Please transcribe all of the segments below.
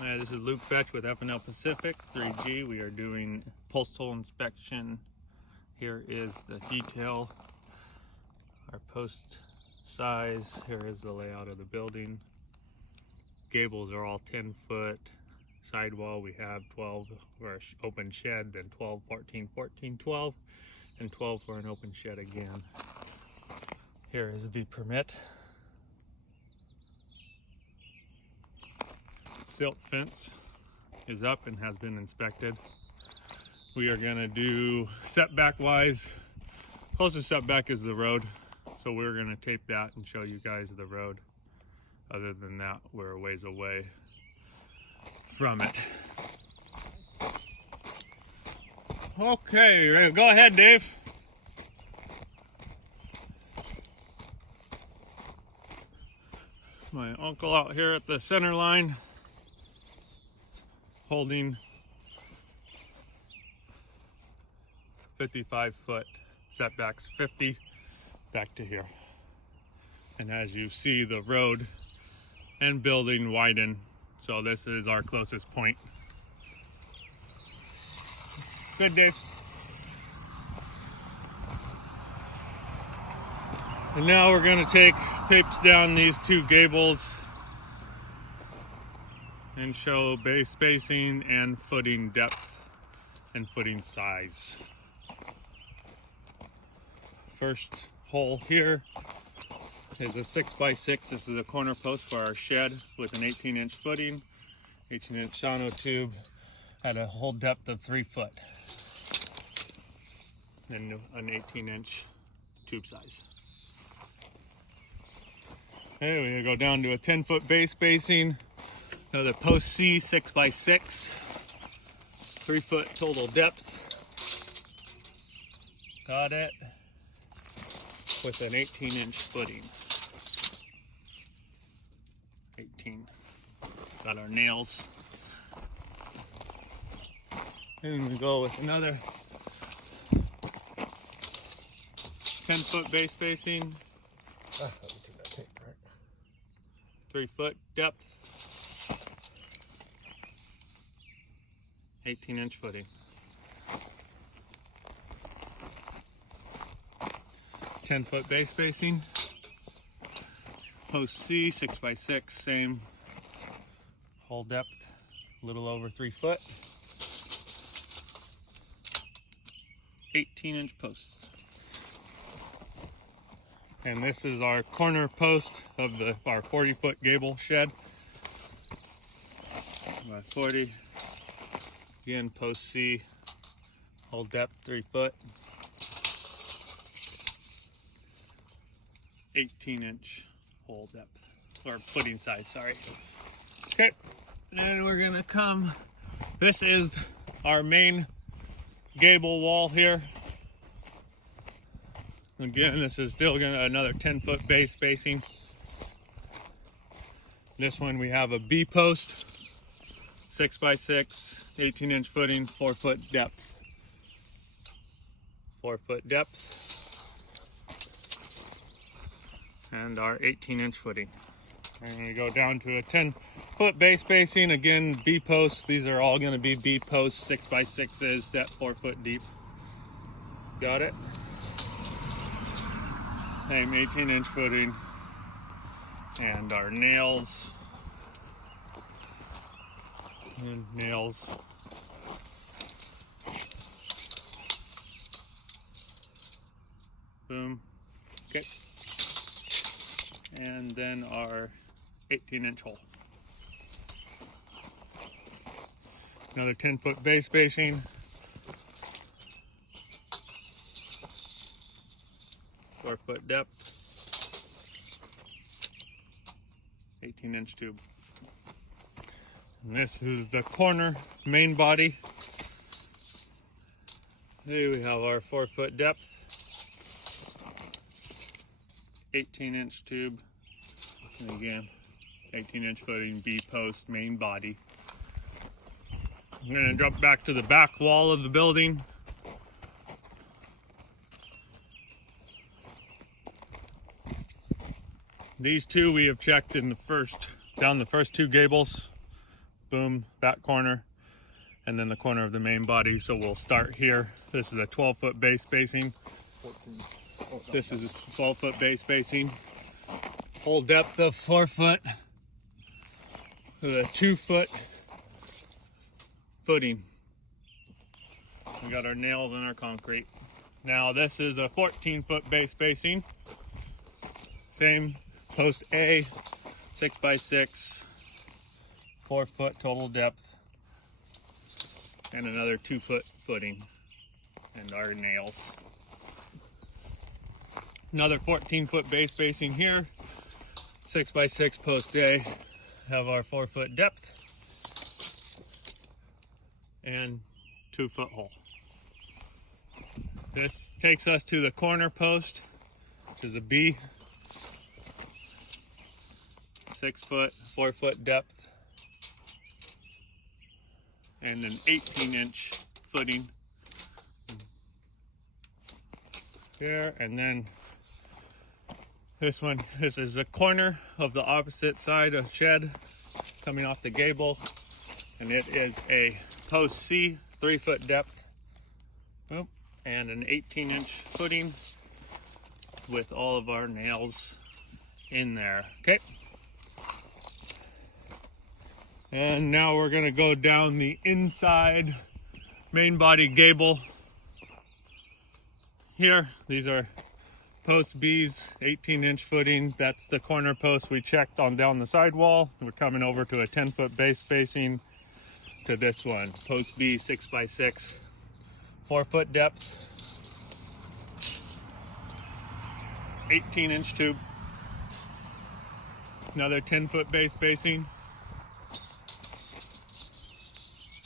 This is Luke Fetch with FNL Pacific 3G. We are doing post hole inspection. Here is the detail, our post size. Here is the layout of the building. Gables are all 10 foot. Sidewall we have 12 for an open shed, then 12, 14, 14, 12, and 12 for an open shed again. Here is the permit. Silt fence is up and has been inspected. We are gonna do setback wise, closest setback is the road, so we're gonna tape that and show you guys the road. Other than that, we're a ways away from it. Okay, go ahead, Dave. My uncle out here at the center line, holding 55 foot setbacks, 50 back to here. And as you see, the road and building widen, so this is our closest point. Good, Dave. And now we're gonna tapes down these two gables and show base spacing and footing depth and footing size. First hole here is a 6x6. This is a corner post for our shed with an 18-inch footing, 18-inch Shawano tube at a hole depth of 3 foot, and an 18-inch tube size. Okay, we're gonna go down to a 10-foot base spacing. Another post C 6x6, 3 foot total depth. Got it. With an 18-inch footing. 18. Got our nails. And we go with another 10-foot base spacing. 3 foot depth. 18-inch footing. 10-foot base spacing. Post C 6x6, same hole depth, a little over 3 foot. 18-inch posts. And this is our corner post of our 40-foot gable shed. About 40. Again, post C, hole depth 3 foot. 18-inch hole depth, or footing size, sorry. Okay, and we're gonna come, this is our main gable wall here. Again, this is still another 10-foot base spacing. This one we have a B post, 6x6, 18-inch footing, 4 foot depth. 4 foot depth. And our 18-inch footing. And we go down to a 10-foot base spacing. Again, B posts. These are all going to be B posts, 6x6s, set 4 foot deep. Got it? Same 18-inch footing. And our nails. And nails. Boom. Okay. And then our 18-inch hole. Another 10-foot base spacing. 4 foot depth. 18-inch tube. And this is the corner main body. Here we have our 4 foot depth. 18-inch tube, and again, 18-inch footing, B post, main body. I'm gonna jump back to the back wall of the building. These two we have checked in down the first two gables. boom, that corner, and then the corner of the main body. So we'll start here. This is a 12-foot base spacing. 14. This is a 12-foot base spacing. Whole depth of 4 foot with a 2-foot footing. We got our nails and our concrete. Now this is a 14-foot base spacing. Same post A, 6x6, 4 foot total depth, and another 2-foot footing, and our nails. Another 14-foot base spacing here, 6x6 post A, have our 4-foot depth, and 2-foot hole. This takes us to the corner post, which is a B, 6 foot, 4 foot depth, and an 18-inch footing here. And then this is the corner of the opposite side of shed coming off the gable, and it is a post C, 3 foot depth, and an 18-inch footing with all of our nails in there. Okay. And now we're gonna go down the inside main body gable here. These are post B's, 18-inch footings. That's the corner post we checked on down the sidewall. We're coming over to a 10-foot base spacing to this one. Post B, 6x6, 4 foot depth, 18-inch tube. Another 10-foot base spacing,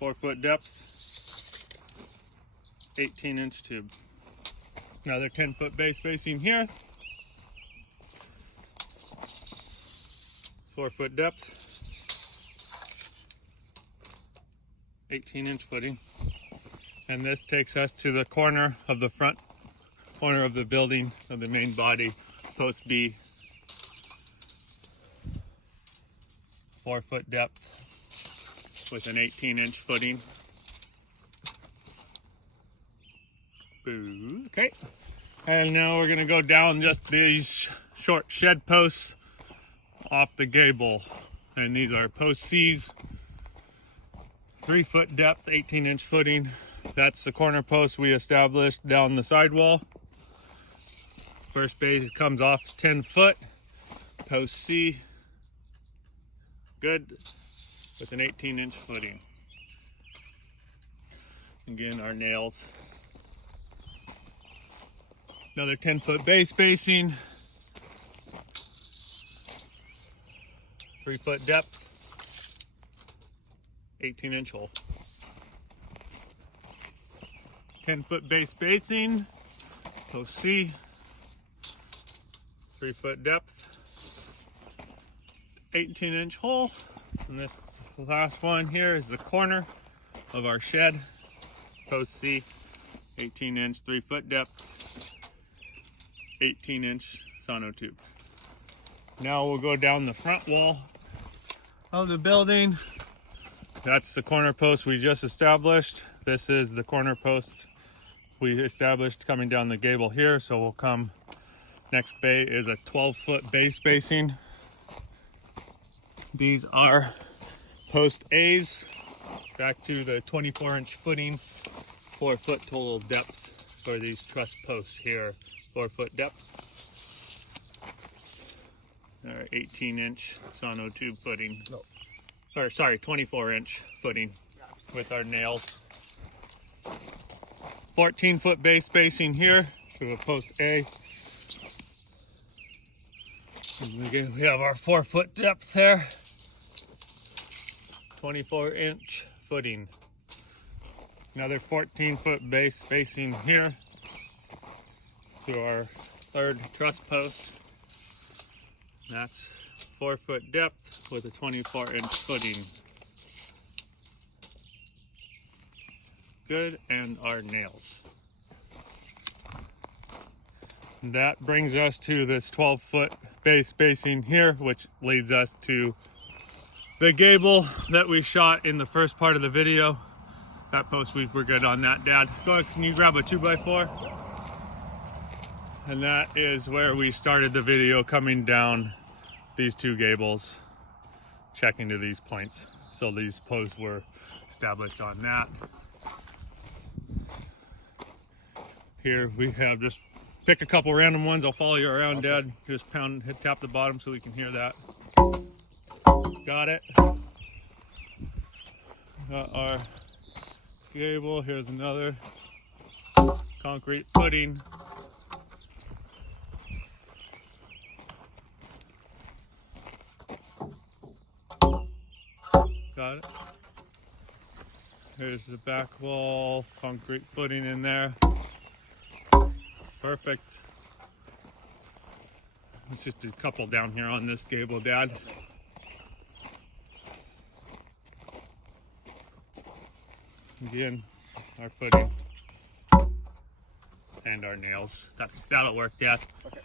4 foot depth, 18-inch tube. Another 10-foot base spacing here, 4 foot depth, 18-inch footing. And this takes us to the corner of the front corner of the building of the main body, post B, 4 foot depth with an 18-inch footing. Boo. Okay. And now we're gonna go down just these short shed posts off the gable. And these are post C's, 3 foot depth, 18-inch footing. That's the corner post we established down the sidewall. First base comes off 10 foot, post C, good, with an 18-inch footing. Again, our nails. Another 10-foot base spacing, 3 foot depth, 18-inch hole. 10-foot base spacing, post C, 3 foot depth, 18-inch hole. And this last one here is the corner of our shed, post C, 18-inch, 3 foot depth, 18-inch sonotube. Now we'll go down the front wall of the building. That's the corner post we just established. This is the corner post we established coming down the gable here. So we'll come, next bay is a 12-foot base spacing. These are post A's, back to the 24-inch footing, 4 foot total depth for these truss posts here, 4 foot depth. Our 18-inch sonotube footing. No. Or sorry, 24-inch footing with our nails. 14-foot base spacing here to a post A. And again, we have our 4 foot depth there. 24-inch footing. Another 14-foot base spacing here to our third truss post. That's 4 foot depth with a 24-inch footing. Good, and our nails. That brings us to this 12-foot base spacing here, which leads us to The gable that we shot in the first part of the video, that post we're good on that, Dad. Go ahead, can you grab a 2x4? And that is where we started the video, coming down these two gables, checking to these points. So these posts were established on that. Here we have, just pick a couple random ones. I'll follow you around, okay. Dad. Just tap the bottom so we can hear that. Got it. Got our gable. Here's another. Concrete footing. Got it. Here's the back wall. Concrete footing in there. Perfect. Let's just do a couple down here on this gable, Dad. Again, our footing and our nails. That'll work, Dad. Okay.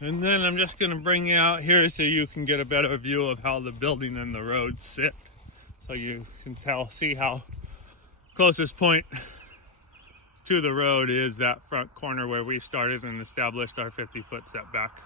And then I'm just gonna bring you out here so you can get a better view of how the building and the road sit. So you can see how closest point to the road is that front corner where we started and established our 50-foot setback.